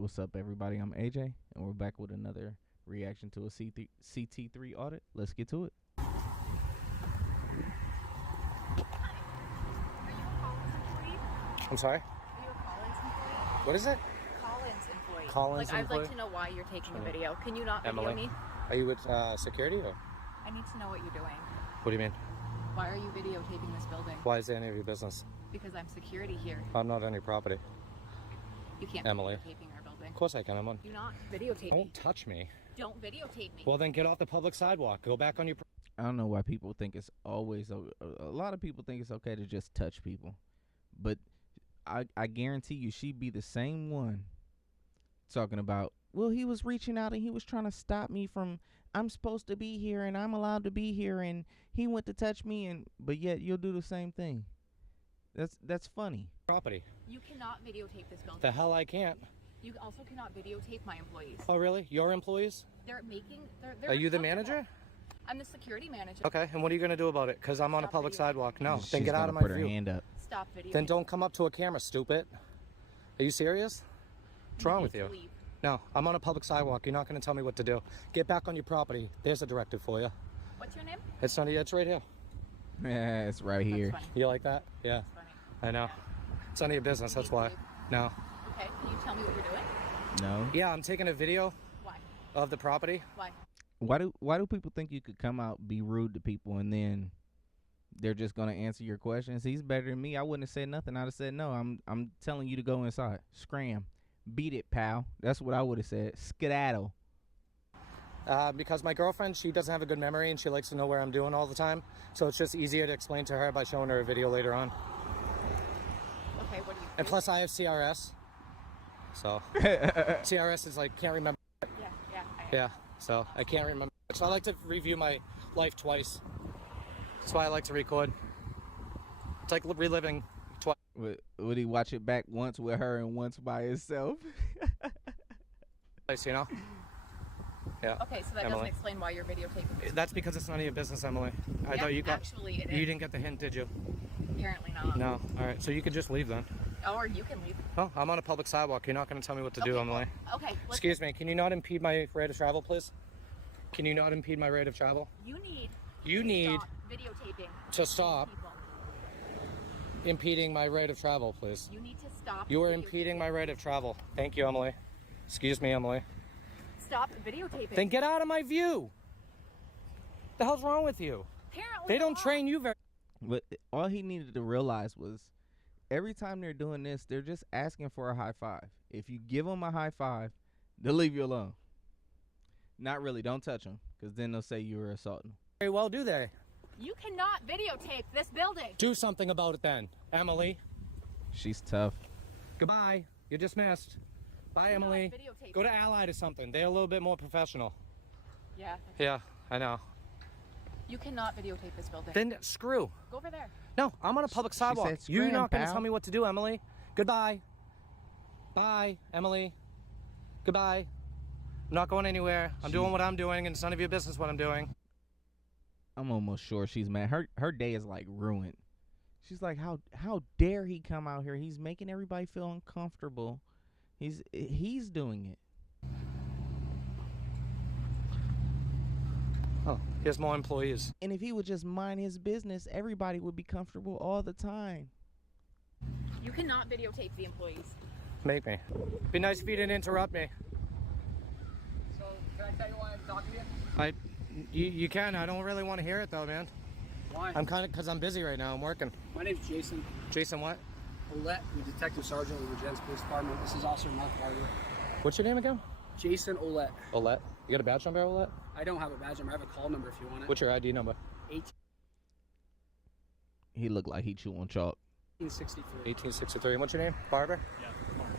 What's up, everybody? I'm AJ, and we're back with another reaction to a CT3 audit. Let's get to it. Are you a Collins employee? I'm sorry? Are you a Collins employee? What is it? Collins employee. Collins I'd employee? like to know why you're taking a video. Can you not video Emily? me? Are you with security or? I need to know what you're doing. What do you mean? Why are you videotaping this building? Why is it any of your business? Because I'm security here. I'm not on your property. You can't Emily. be videotaping our building. Of course I can, I'm on. Do not videotape me. Don't touch me. Don't videotape me. Well, then get off the public sidewalk. Go back on your... I don't know why people think it's always a lot of people think it's okay to just touch people, but I guarantee you she'd be the same one talking about, well, he was reaching out and he was trying to stop me from, I'm supposed to be here and I'm allowed to be here, and he went to touch me, and but yet you'll do the same thing. That's funny. Property. You cannot videotape this building. The hell I can't. You also cannot videotape my employees. Oh, really? Your employees? They're Are you the uncomfortable. manager? I'm the security manager. Okay, and what are you going to do about it? Because I'm on a Stop public videotaping. sidewalk. No, She's then get out gonna of my put her view. hand up. Stop videotaping. Then don't come up to a camera, stupid. Are you serious? What's wrong with you? Leave. No, I'm on a public sidewalk. You're not going to tell me what to do. Get back on your property. There's a directive for you. What's your name? It's right here. Yeah, it's right here. That's funny. You like that? Yeah, That's funny. I know. It's none of your business, that's why. No. Okay, can you tell me what you're doing? No. Yeah, I'm taking a video Why? of the property. Why? Why do people think you could come out, be rude to people, and then they're just gonna answer your questions? He's better than me. I wouldn't have said nothing. I'd have said no. I'm telling you to go inside. Scram. Beat it, pal. That's what I would have said. Skedaddle. Because my girlfriend, she doesn't have a good memory and she likes to know where I'm doing all the time. So it's just easier to explain to her by showing her a video later on. Okay, what do you And do? plus I have CRS. So CRS is like, can't remember. Yeah, so I can't remember. So I like to review my life twice. That's why I like to record. It's like reliving twice. Would he watch it back once with her and once by himself? You know? Yeah. Okay, so that Emily. doesn't explain why you're videotaping this. That's because it's none of your business, Emily. I Yeah, thought you got. actually it You is. didn't get the hint, did you? Apparently not. No. All right. So you could just leave then. Or you can leave. Oh, I'm on a public sidewalk. You're not going to tell me what to do, Okay, Emily. Okay, listen. Excuse me. Can you not impede my rate of travel, please? Can you not impede my rate of travel? You need You to need stop videotaping to stop people. impeding my rate of travel, please. You need to stop. You are videotaping. impeding my rate of travel. Thank you, Emily. Excuse me, Emily. Stop videotaping. Then get out of my view. The hell's wrong with you? Apparently They don't not. train you very. But all he needed to realize was every time they're doing this, they're just asking for a high five. If you give them a high five, they'll leave you alone. Not really. Don't touch them, because then they'll say you were assaulting them. Very well, do they? You cannot videotape this building. Do something about it then, Emily. She's tough. Goodbye. You're dismissed. Bye, Do not Emily. videotape. Go to Allied or something. They're a little bit more professional. Yeah. Yeah, I know. You cannot videotape this building. Then screw. Go over there. No, I'm on a public sidewalk. said You're scram, not going to pal. tell me what to do, Emily. Goodbye. Bye, Emily. Goodbye. I'm not going anywhere. I'm doing what I'm doing, and it's none of your business what I'm doing. I'm almost sure she's mad. Her day is like ruined. She's like, how dare he come out here? He's making everybody feel uncomfortable. He's doing it. Oh, here's more employees. And if he would just mind his business, everybody would be comfortable all the time. You cannot videotape the employees. Make me. Be nice if you didn't interrupt me. So, can I tell you why I'm talking to you? You can. I don't really want to hear it though, man. Why? Because I'm busy right now. I'm working. My name's Jason Jason, what? Olette, I'm a detective sergeant with the Ajones Police Department. This is Officer Mark Barber. What's your name again? Jason Olette. Olette. You got a badge number, Olette? I don't have a badge number. I have a call number if you want it. What's your ID number? He looked like he chewed on chalk. 1863. 1863. And what's your name? Barber? Yeah, Mark.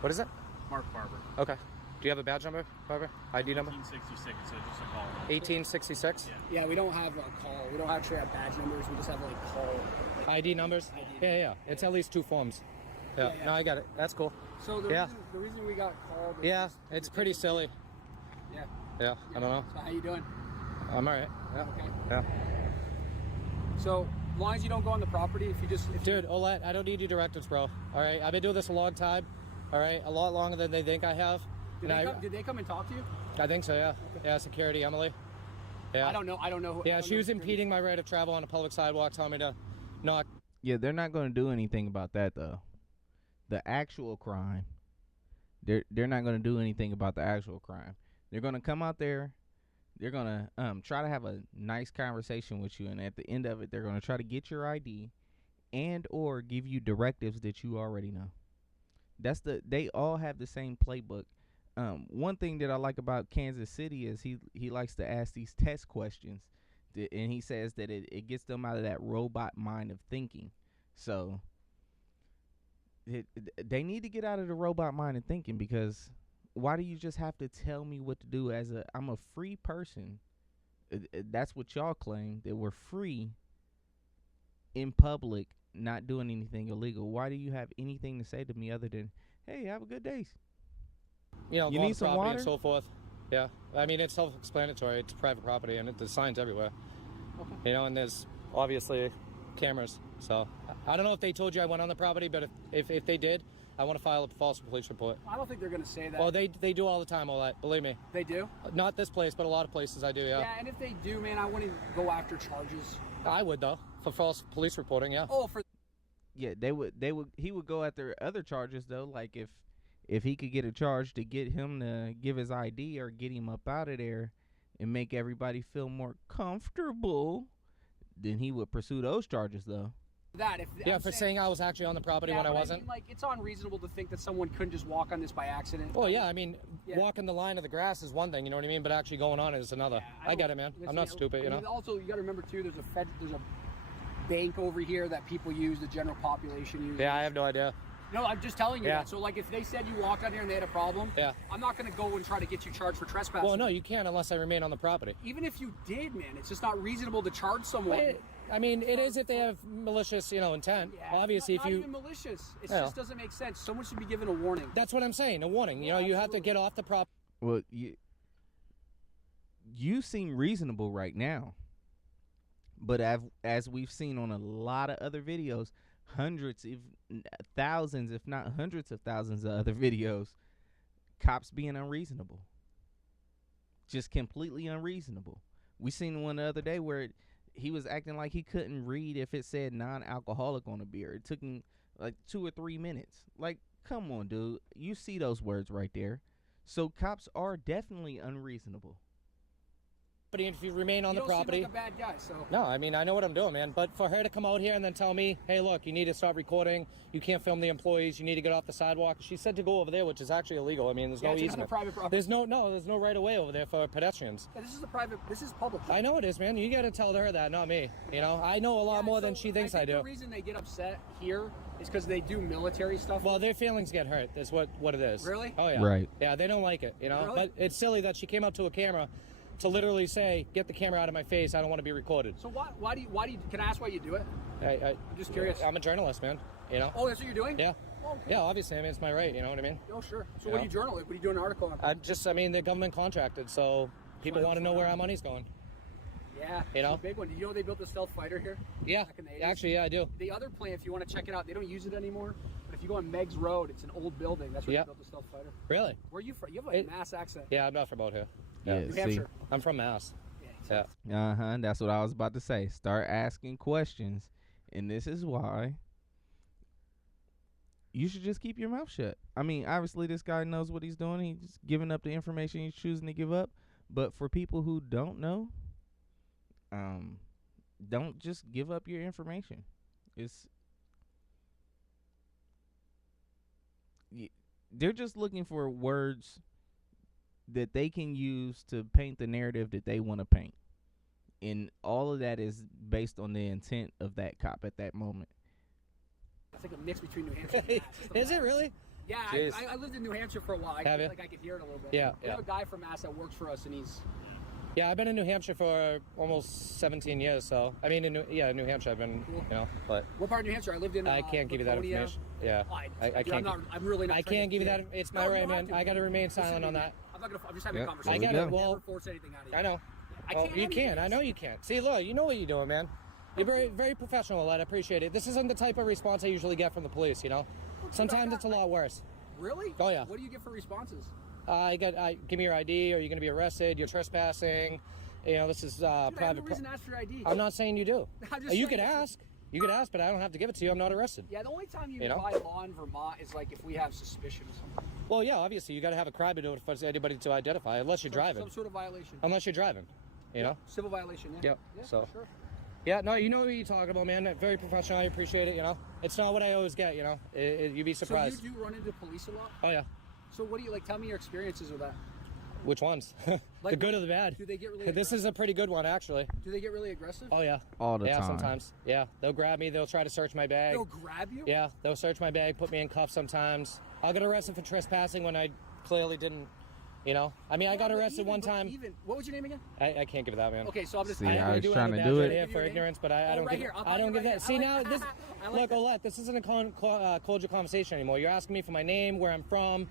What is it? Mark Barber. Okay. Do you have a badge number, Barber? ID number? 1866, so just a call. 1866? Yeah, we don't have a call. We don't actually have badge numbers. We just have like call. ID numbers? ID. Yeah. It's at least 2 forms. Yeah. Yeah. No, I got it. That's cool. So the, Yeah. reason we got called. is Yeah, just- it's pretty silly. Yeah. Yeah, I don't know. So how you doing? I'm alright. Yeah. Okay. Yeah. So as long as you don't go on the property, if you just. Dude, Olette, I don't need your directives, bro. Alright? I've been doing this a long time. All right, a lot longer than they think I have. Did they come and talk to you? I think so, yeah. Okay. Yeah, security, Emily. Yeah. I don't know. Yeah, she was impeding my right of travel on a public sidewalk, telling me to not. Yeah, they're not going to do anything about that though. The actual crime, they're not going to do anything about the actual crime. They're going to come out there. They're going to try to have a nice conversation with you, and at the end of it, they're going to try to get your ID and or give you directives that you already know. They all have the same playbook. One thing that I like about Kansas City is he likes to ask these test questions, and he says that it gets them out of that robot mind of thinking. So they need to get out of the robot mind of thinking, because why do you just have to tell me what to do? I'm a free person. That's what y'all claim, that we're free in public, not doing anything illegal. Why do you have anything to say to me other than, hey, have a good day? You know, you need some water and so forth. Yeah, I mean, it's self-explanatory. It's private property, and there's signs everywhere. Okay. You know, and there's obviously cameras. So I don't know if they told you I went on the property, but if they did, I want to file a false police report. I don't think they're going to say that. Well, they do all the time, all that. Believe me. They do? Not this place, but a lot of places I do, yeah. Yeah, and if they do, man, I wouldn't go after charges. I would, though, for false police reporting, yeah. Oh, for... Yeah, he would go after other charges, though, like if he could get a charge to get him to give his ID or get him up out of there and make everybody feel more comfortable, then he would pursue those charges, though. For saying I was actually on the property when I wasn't. I mean, like, it's unreasonable to think that someone couldn't just walk on this by accident. Well, yeah, I mean, walking the line of the grass is one thing, you know what I mean? But actually going on it is another. Yeah, I get it, man. I'm not stupid, you know? Also, you got to remember, too, there's a bank over here that people use, the general population uses. Yeah, I have no idea. No, I'm just telling you that. So, like, if they said you walked out here and they had a problem, I'm not going to go and try to get you charged for trespassing. Well, no, you can't unless I remain on the property. Even if you did, man, it's just not reasonable to charge someone. I mean, it is if they have malicious, intent. Yeah, obviously, not even malicious. It just doesn't make sense. Someone should be given a warning. That's what I'm saying, a warning. You know, you have to get off the property. Well, you seem reasonable right now, but as we've seen on a lot of other videos, hundreds, thousands, if not hundreds of thousands of other videos, cops being unreasonable, just completely unreasonable. We seen one the other day where he was acting like he couldn't read if it said non-alcoholic on a beer. It took him like 2 or 3 minutes. Like, come on, dude. You see those words right there. So cops are definitely unreasonable. But if you remain on the property, you don't seem like a bad guy, so. No, I mean, I know what I'm doing, man. But for her to come out here and then tell me, hey, look, you need to stop recording. You can't film the employees. You need to get off the sidewalk. She said to go over there, which is actually illegal. I mean, there's no easement. Private property. There's no right of way over there for pedestrians. Yeah, this is public. I know it is, man. You got to tell her that, not me. You know, I know a lot more than she thinks I do. The reason they get upset here is because they do military stuff. Well, their feelings get hurt. That's what it is. Really? Oh, yeah. Right. Yeah, they don't like it, you know. Really? But it's silly that she came up to a camera to literally say, get the camera out of my face. I don't want to be recorded. So why do you, can I ask why you do it? I'm just curious. I'm a journalist, man. You know? Oh, that's what you're doing? Yeah. Oh, okay. Yeah, obviously. I mean, it's my right. You know what I mean? Oh, sure. So what do you journal? What do you do an article on? The government contracted, so people want to know where our money's going. Yeah. You know? It's a big one. Do you know they built a stealth fighter here? Yeah. Back in the 80s? Actually, yeah, I do. The other plant, if you want to check it out, they don't use it anymore. But if you go on Meg's Road, it's an old building. That's where they built the stealth fighter. Really? Where are you from? You have a Mass accent. Yeah, I'm not from out here. Yeah, New Hampshire. I'm from Mass. Yeah. That's what I was about to say. Start asking questions, and this is why you should just keep your mouth shut. I mean, obviously this guy knows what he's doing. He's giving up the information he's choosing to give up. But for people who don't know, don't just give up your information. They're just looking for words that they can use to paint the narrative that they want to paint. And all of that is based on the intent of that cop at that moment. It's like a mix between New Hampshire and Mass. Is it really? Yeah, I lived in New Hampshire for a while. I feel like I could hear it a little bit. Yeah. We have a guy from Mass that works for us, and he's... Yeah, I've been in New Hampshire for almost 17 years, so... I mean, in New Hampshire I've been, but... What part of New Hampshire? I lived in... I can't give you that information. Yeah. I can't... I'm really not... I can't give you that... It's my right, man. I got to remain silent on that. I'm just having a conversation. I get it. Well, never force anything out of you. I know. Well, you can. I know you can. See, look, you know what you're doing, man. You're very, very professional, lad. I appreciate it. This isn't the type of response I usually get from the police, you know? Sometimes it's a lot worse. Really? Oh, yeah. What do you get for responses? Give me your ID, or you're going to be arrested, you're trespassing. You know, this is Dude, I have private. no reason to ask for your ID. I'm not saying you do. I'm just You saying could ask. You could ask, but I don't have to give it to you. I'm not arrested. Yeah, the only time you know? buy law in Vermont is like if we have suspicion or something. Well, yeah, obviously you got to have a crime to notify anybody to identify, unless you're driving. Some sort of violation. Unless you're driving, you know. Civil violation. Yeah. Yep. Yeah, So. Sure. Yeah, no, you know what you're talking about, man. Very professional. I appreciate it. You know, it's not what I always get. You know, you'd be surprised. So you do run into police a lot? Oh yeah. So what do you like? Tell me your experiences with that. Which ones? The Like, good or the bad? Do they get really? This is a pretty good one, actually. Do they get really aggressive? Oh yeah. All the yeah, time. sometimes. Yeah, they'll grab me. They'll try to search my bag. They'll grab you? Yeah, they'll search my bag, put me in cuffs sometimes. I'll get arrested for trespassing when I clearly didn't. You know, I mean, I got arrested one time. What was your name again? I can't give that, man. Okay, so I'm just. See, I I was do trying have a to badge do right it. here for ignorance, but I don't right give. here. I don't give that. See now, this I like look, that. Olette, this isn't a cordial conversation anymore. You're asking me for my name, where I'm from.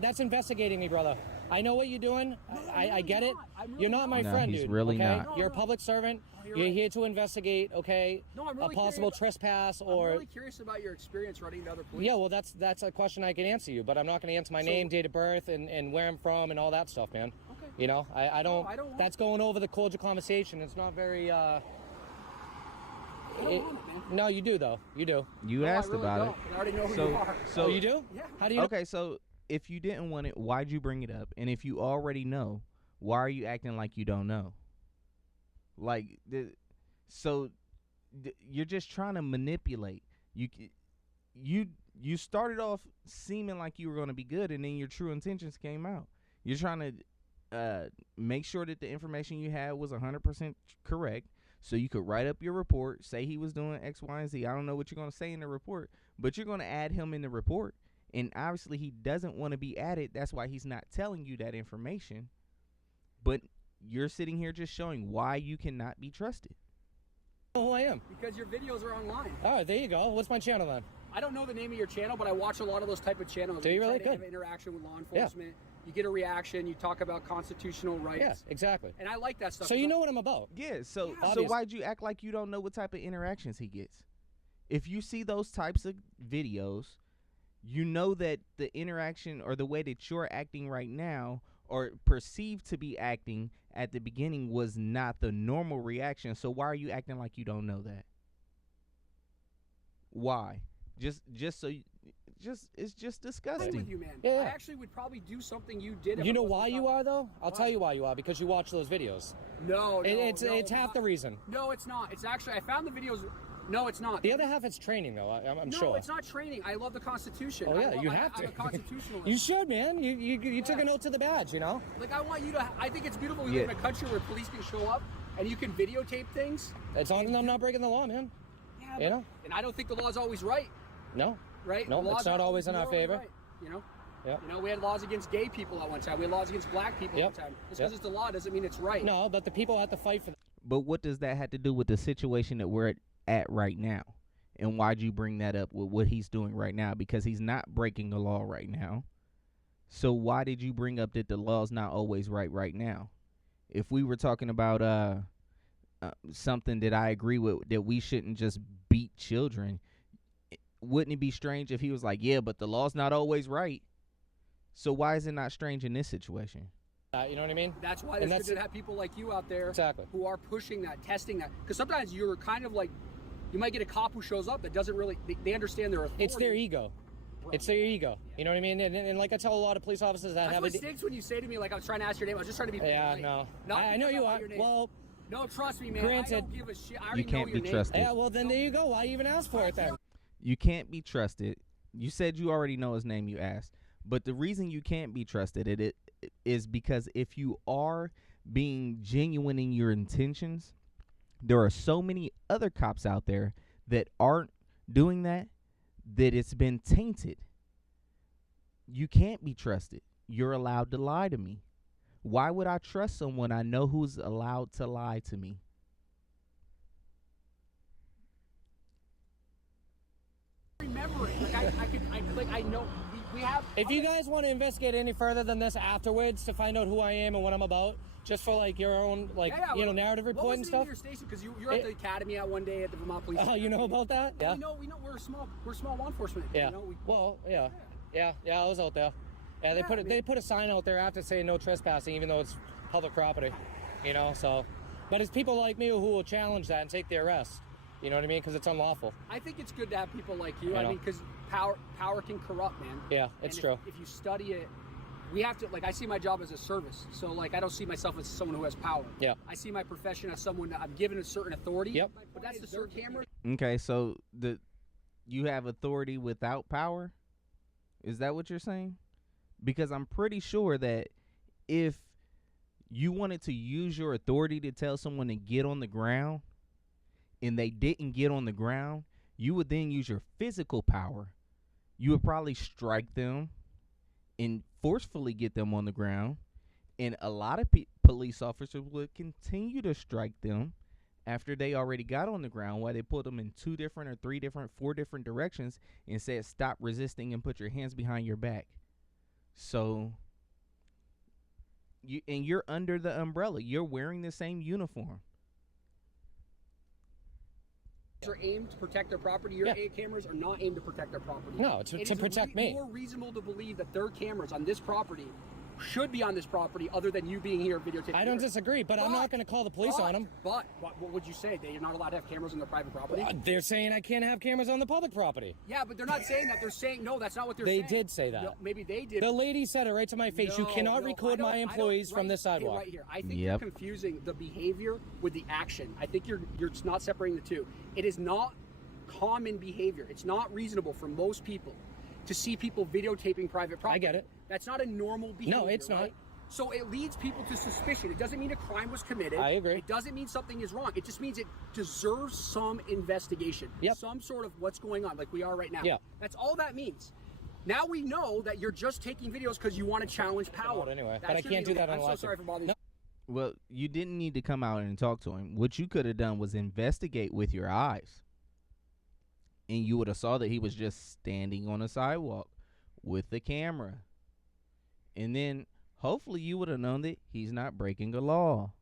That's investigating me, brother. I know what you're doing. I get it. You're not my No, friend, he's dude. really okay? not. You're a public servant. you're You're right. here to investigate, okay? No, I'm a really possible curious. trespass I'm or. really curious about your experience running to other police. Yeah, well, that's a question I can answer you, but I'm not going to answer my name, date of birth, and where I'm from, and all that stuff, man. Okay. You know, I don't. I don't want That's going over the cordial conversation. It's not very. I don't want it, man. No, you do though. You do. You No, I asked really about don't, it. but I already know who So, you are. so Oh, you do? Yeah. How do you? okay, so if you didn't want it, why'd you bring it up? And if you already know, why are you acting like you don't know? Like, you're just trying to manipulate. You started off seeming like you were going to be good, and then your true intentions came out. You're trying to make sure that the information you had was 100% correct, so you could write up your report, say he was doing X, Y, and Z. I don't know what you're going to say in the report, but you're going to add him in the report. And obviously he doesn't want to be added. That's why he's not telling you that information. But you're sitting here just showing why you cannot be trusted. I don't know who I am. Because your videos are online. All right, there you go. What's my channel then? I don't know the name of your channel, but I watch a lot of those type of channels. Do you really? Try to have Good. interaction with law enforcement. You get a reaction. You talk about constitutional rights. Yeah, exactly. And I like that stuff. So you know what I'm about. Yeah, so obviously. why'd you act like you don't know what type of interactions he gets? If you see those types of videos, you know that the interaction or the way that you're acting right now or perceived to be acting at the beginning was not the normal reaction. So why are you acting like you don't know that? Why? It's just disgusting. with you, man. Yeah. I actually would probably do something you did. If You it know wasn't why you about- are though? I'll Why? tell you why you are, because you watch those videos. No, It's half the reason. No, it's not. It's actually I found the videos. No, it's not. The other half is training though. I'm no, sure. it's not training. I love the Constitution. Oh yeah, you have I'm to. a constitutionalist. You should, man. You took a note to the badge, you know. Like I want you to. I think it's beautiful. We live in a country where police can show up and you can videotape things. As long as I'm not breaking the law, man. Yeah, You know? And I don't think the law's always right. No. Right? No, The laws it's not aren't always in our morally favor. Right, you know. Yep. You know, we had laws against gay people at one time. We had laws against black people Yep. at one time. Just Yep. because it's the law doesn't mean it's right. No, but the people have to fight for that. But what does that have to do with the situation that we're at right now? And why'd you bring that up with what he's doing right now? Because he's not breaking the law right now. So why did you bring up that the law's not always right now? If we were talking about something that I agree with, that we shouldn't just beat children, wouldn't it be strange if he was like, yeah, but the law's not always right? So why is it not strange in this situation? You know what I mean? That's why And it's good to have people like you out there Exactly. who are pushing that, testing that. Because sometimes you're kind of like, you might get a cop who shows up that doesn't really, they understand their authority. It's their ego. It's their ego. You know what I mean? And like I tell a lot of police officers that That's have what stinks when you say to me, like, I was trying to ask your name. I was just trying to be Yeah, polite. no. Not I know because you want are. your name. Well, No, trust me, man. Granted, I don't give a shit. I already you can't know your be name. trusted. yeah, well, then there you go. Why even ask for it then? You can't be trusted. You said you already know his name, you asked. But the reason you can't be trusted it is because if you are being genuine in your intentions, there are so many other cops out there that aren't doing that it's been tainted. You can't be trusted. You're allowed to lie to me. Why would I trust someone I know who's allowed to lie to me? Remember it. Like, I know. We have. If you guys want to investigate any further than this afterwards to find out who I am and what I'm about, just for like your own narrative report and stuff. What was the name of your station? Because you're at the academy at one day at the Vermont Police. Oh, you know about that? Yeah. Yeah. We know we're small law enforcement. Yeah. You know, Well, yeah. Yeah, I was out there. Yeah, they put a sign out there after saying no trespassing, even though it's public property. You know, so. But it's people like me who will challenge that and take the arrest. You know what I mean? Because it's unlawful. I think it's good to have people like you. I mean, because power can corrupt, man. Yeah, it's true. If you study it, we have to, like, I see my job as a service. So, like, I don't see myself as someone who has power. Yeah. I see my profession as someone that I'm given a certain authority. Yep. But that's the certain camera. Okay, so you have authority without power? Is that what you're saying? Because I'm pretty sure that if you wanted to use your authority to tell someone to get on the ground and they didn't get on the ground, you would then use your physical power. You would probably strike them and forcefully get them on the ground. And a lot of police officers would continue to strike them after they already got on the ground, while they put them in 2 different or 3 different, 4 different directions and said, stop resisting and put your hands behind your back. So, you're under the umbrella. You're wearing the same uniform. Are aimed to protect their property. Your cameras are not aimed to protect their property. No, it's to protect me. It's more reasonable to believe that their cameras on this property should be on this property, other than you being here videotaping. I don't disagree, but I'm not going to call the police on them. But what would you say? That you're not allowed to have cameras on their private property? They're saying I can't have cameras on the public property. Yeah, but they're not saying that. They're saying, no, that's not what they're saying. They did say that. No, maybe they did. The lady said it right to my face. You cannot record my employees from this sidewalk. Right here. I think you're confusing the behavior with the action. I think you're not separating the two. It is not common behavior. It's not reasonable for most people to see people videotaping private property. I get it. That's not a normal behavior. No, it's not. Right? So it leads people to suspicion. It doesn't mean a crime was committed. I agree. It doesn't mean something is wrong. It just means it deserves some investigation. Yep. Some sort of what's going on, like we are right now. Yeah. That's all that means. Now we know that you're just taking videos because you want to challenge power. Anyway, but I can't do that on a live. I'm so sorry for bothering you. Well, you didn't need to come out and talk to him. What you could have done was investigate with your eyes. And you would have saw that he was just standing on a sidewalk with the camera. And then hopefully you would have known that he's not breaking a law.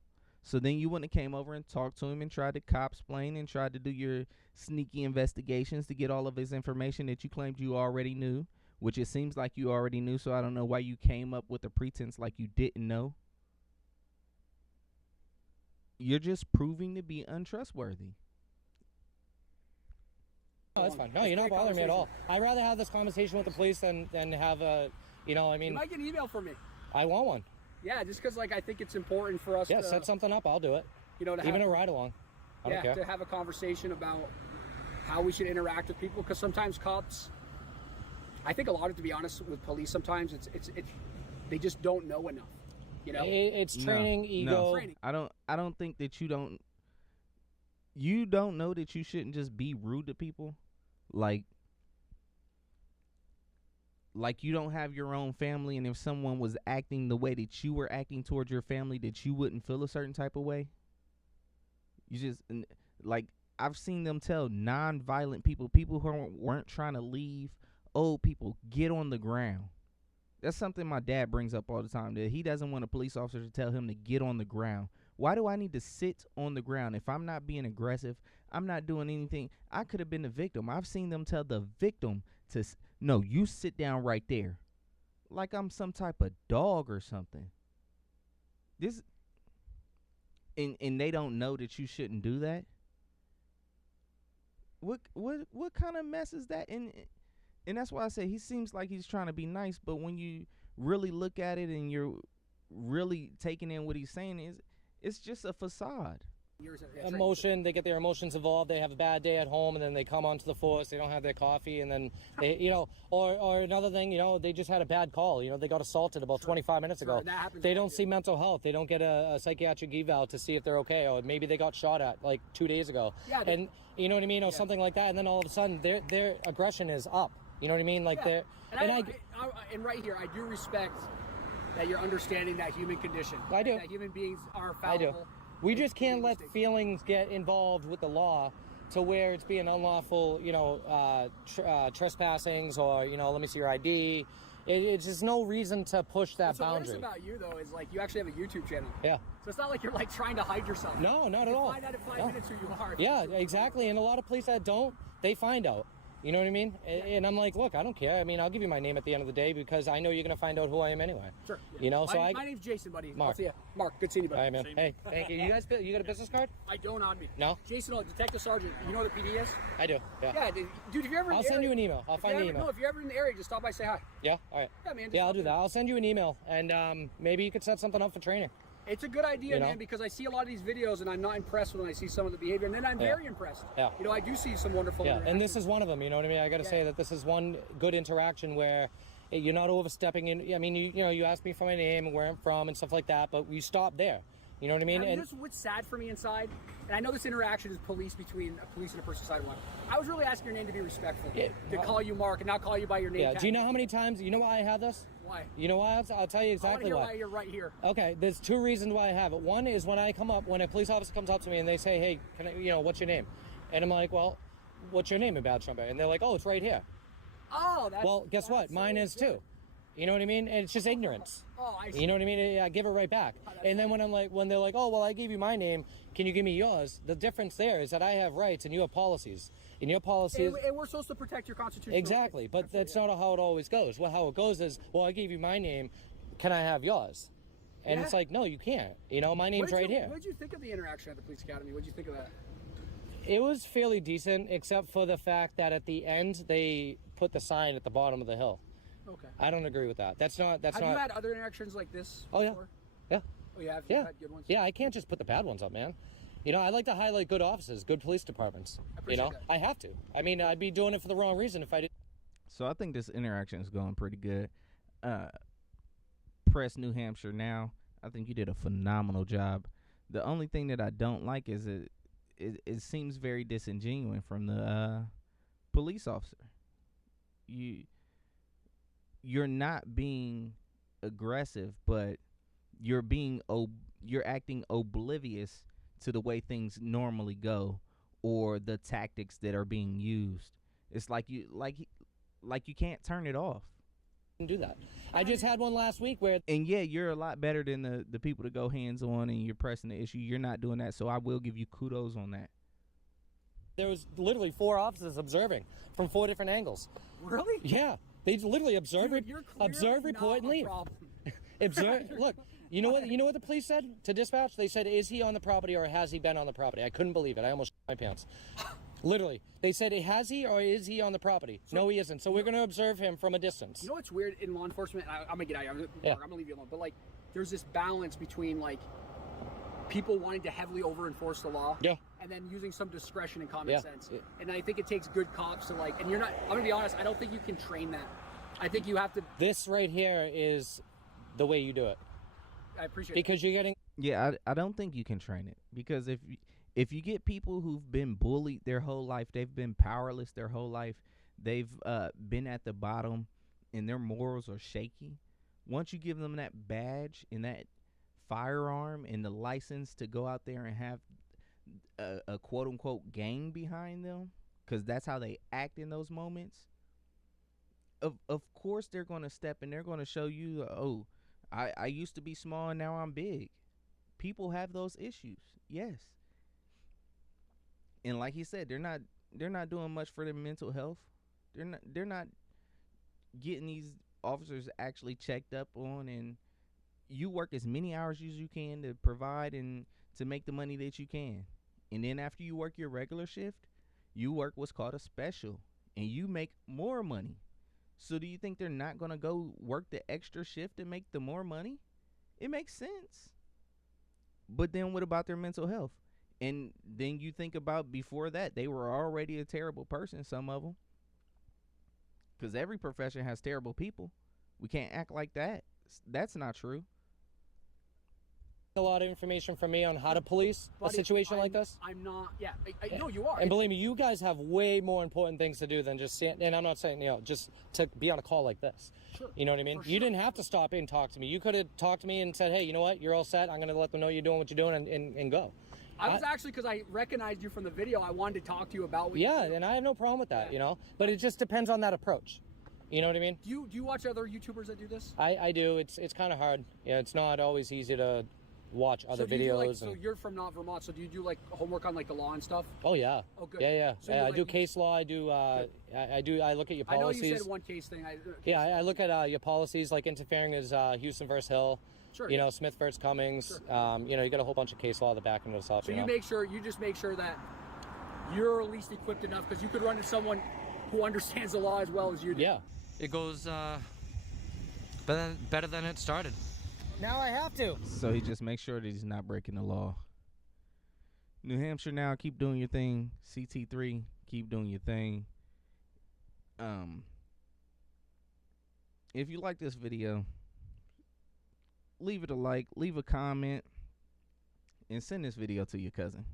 So then you wouldn't have came over and talked to him and tried to cop-splain and tried to do your sneaky investigations to get all of his information that you claimed you already knew, which it seems like you already knew, so I don't know why you came up with a pretense like you didn't know. You're just proving to be untrustworthy. No, that's fine. No, you're not bothering me at all. I'd rather have this conversation with the police than have a, you know, I mean. You might get an email from me. I want one. Yeah, just because, like, I think it's important for us to set something up. I'll do it. You know, to even have, a ride along. I don't care. To have a conversation about how we should interact with people, because sometimes cops, I think a lot of, to be honest, with police, sometimes it's they just don't know enough. You know, it's training, ego. No. Training. I don't think that you don't know that you shouldn't just be rude to people. Like you don't have your own family, and if someone was acting the way that you were acting towards your family, that you wouldn't feel a certain type of way. You just, like, I've seen them tell non-violent people who weren't trying to leave, old people, get on the ground. That's something my dad brings up all the time, that he doesn't want a police officer to tell him to get on the ground. Why do I need to sit on the ground? If I'm not being aggressive, I'm not doing anything. I could have been the victim. I've seen them tell the victim to, no, you sit down right there. Like I'm some type of dog or something. This, and they don't know that you shouldn't do that. What kind of mess is that? And that's why I say he seems like he's trying to be nice, but when you really look at it and you're really taking in what he's saying, it's just a facade. Emotion, they get their emotions involved. They have a bad day at home, and then they come onto the force. They don't have their coffee, and then they, you know, or another thing, you know, they just had a bad call. You know, they got assaulted about 25 minutes ago. They don't see mental health. They don't get a psychiatric eval to see if they're okay, or maybe they got shot at like 2 days ago. Yeah, and you know what I mean, or something like that. And then all of a sudden, their aggression is up. You know what I mean? Like they're and right here, I do respect that you're understanding that human condition. I do. That human beings are fallible. I do. We just can't let feelings get involved with the law to where it's being unlawful, you know, trespassings, or, you know, let me see your ID. It's just no reason to push that boundary. What's about you, though, is like you actually have a YouTube channel. Yeah. So it's not like you're like trying to hide yourself. No, not at all. You find out in 5 minutes who you are. Yeah, exactly. And a lot of police that don't, they find out. You know what I mean? And I'm like, look, I don't care. I mean, I'll give you my name at the end of the day because I know you're gonna find out who I am anyway. Sure. Yeah. You know, my name's Jason, buddy. Mark. I'll see ya. Mark, good seeing you, buddy. All right, man. Hey, thank you. You guys, you got a business card? I don't on me. No? Jason, Detective Sergeant. You know what the PD is? I do. Yeah. Yeah, dude. If you're ever in I'll the send area, you an email. I'll find the email. No, if you're ever in the area, just stop by, say hi. Yeah. All right. Yeah, man. Yeah, I'll do that. I'll send you an email, and maybe you could set something up for training. It's a good idea, You know? man, because I see a lot of these videos and I'm not impressed when I see some of the behavior, and then I'm very impressed. Yeah. You know, I do see some wonderful. Yeah, and this is one of them. You know what I mean? I got to say that this is one good interaction where you're not overstepping in. I mean, you know, you asked me for my name and where I'm from and stuff like that, but we stopped there. You know what I mean? And this is what's sad for me inside, and I know this interaction is between a police and a person side one. I was really asking your name to be respectful, to call you Mark and not call you by your name. Yeah. Do you know how many times? You know why I have this? Why? You know why? I'll tell you exactly why you're right here. Okay, there's two reasons why I have it. One is when I come up, when a police officer comes up to me and they say, "Hey, can I, you know, what's your name?" And I'm like, "Well, what's your name in badge number?" And they're like, "Oh, it's right here." Oh, that's. Well, guess what? Mine is too. You know what I mean? And it's just ignorance. Oh, I see. You know what I mean? I give it right back. And then when they're like, "Oh, well, I gave you my name. Can you give me yours?" The difference there is that I have rights and you have policies. And your policies. And we're supposed to protect your constitution. Exactly, but that's not how it always goes. Well, how it goes is, well, I gave you my name. Can I have yours? And it's like, no, you can't. You know, my name's right here. What did you think of the interaction at the police academy? What did you think of that? It was fairly decent, except for the fact that at the end they put the sign at the bottom of the hill. Okay. I don't agree with that. Have you had other interactions like this Oh, yeah. before? Yeah. Oh, you have? Yeah. You've had good ones? Yeah, I can't just put the bad ones up, man. You know, I like to highlight good offices, good police departments. I appreciate that. I have to. I mean, I'd be doing it for the wrong reason if I didn't. So I think this interaction is going pretty good. Press New Hampshire now. I think you did a phenomenal job. The only thing that I don't like is it seems very disingenuous from the police officer. You're not being aggressive, but you're acting oblivious to the way things normally go or the tactics that are being used. It's like you can't turn it off. Do that. I just had one last week where. And yeah, you're a lot better than the people to go hands on and you're pressing the issue. You're not doing that, so I will give you kudos on that. There was literally 4 officers observing from 4 different angles. Really? Yeah, they literally observe Dude, it, you're observe, clearly report, and not a leave. problem. Observe. Look, you know what the police said to dispatch? They said, "Is he on the property or has he been on the property?" I couldn't believe it. I almost shit my pants. Literally, they said, "Has he or is he on the property?" No, he isn't. So we're going to observe him from a distance. You know what's weird in law enforcement? I'm gonna get out of here. I'm gonna leave you alone. But like, there's this balance between like people wanting to heavily over-enforce the law, and then using some discretion and common sense. Yeah. And I think it takes good cops to like. And you're not. I'm gonna be honest. I don't think you can train that. I think you have to. This right here is the way you do it. I appreciate it. Because you're getting. Yeah, I don't think you can train it, because if you get people who've been bullied their whole life, they've been powerless their whole life, they've been at the bottom and their morals are shaky. Once you give them that badge and that firearm and the license to go out there and have a quote unquote gang behind them, because that's how they act in those moments, of course they're going to step and they're going to show you, oh, I used to be small and now I'm big. People have those issues, yes. And like he said, they're not doing much for their mental health. They're not getting these officers actually checked up on, and you work as many hours as you can to provide and to make the money that you can. And then after you work your regular shift, you work what's called a special and you make more money. So do you think they're not going to go work the extra shift and make the more money? It makes sense. But then what about their mental health? And then you think about before that, they were already a terrible person, some of them. Because every profession has terrible people. We can't act like that. That's not true. A lot of information from me on how to police a situation like this. I'm not. Yeah, I know you are. And believe me, you guys have way more important things to do than just sit. And I'm not saying, just to be on a call like this. Sure. You know what I mean? You didn't have to stop in and talk to me. You could have talked to me and said, hey, you know what? You're all set. I'm going to let them know you're doing what you're doing and go. I was actually, because I recognized you from the video, I wanted to talk to you about what you do. And I have no problem with that, But it just depends on that approach. You know what I mean? Do you watch other YouTubers that do this? I do. It's kind of hard. It's not always easy to watch other So do you do, like, videos. so you're from not Vermont, so do you do like homework on like the law and stuff? Oh yeah. Oh, good. Yeah. So I you, do like, case law. I do. I look at your I know policies. you said one case thing. Yeah, I look at your policies, like interfering is Houston versus Hill. Sure. You know, Smith versus Cummings. Sure. You know, you got a whole bunch of case law at the back end of stuff. So you know? you just make sure that you're at least equipped enough, because you could run into someone who understands the law as well as you do. Yeah. It goes better than it started. Now I have to. So he just makes sure that he's not breaking the law. New Hampshire now, keep doing your thing. CT3, keep doing your thing. If you like this video, leave it a like, leave a comment, and send this video to your cousin.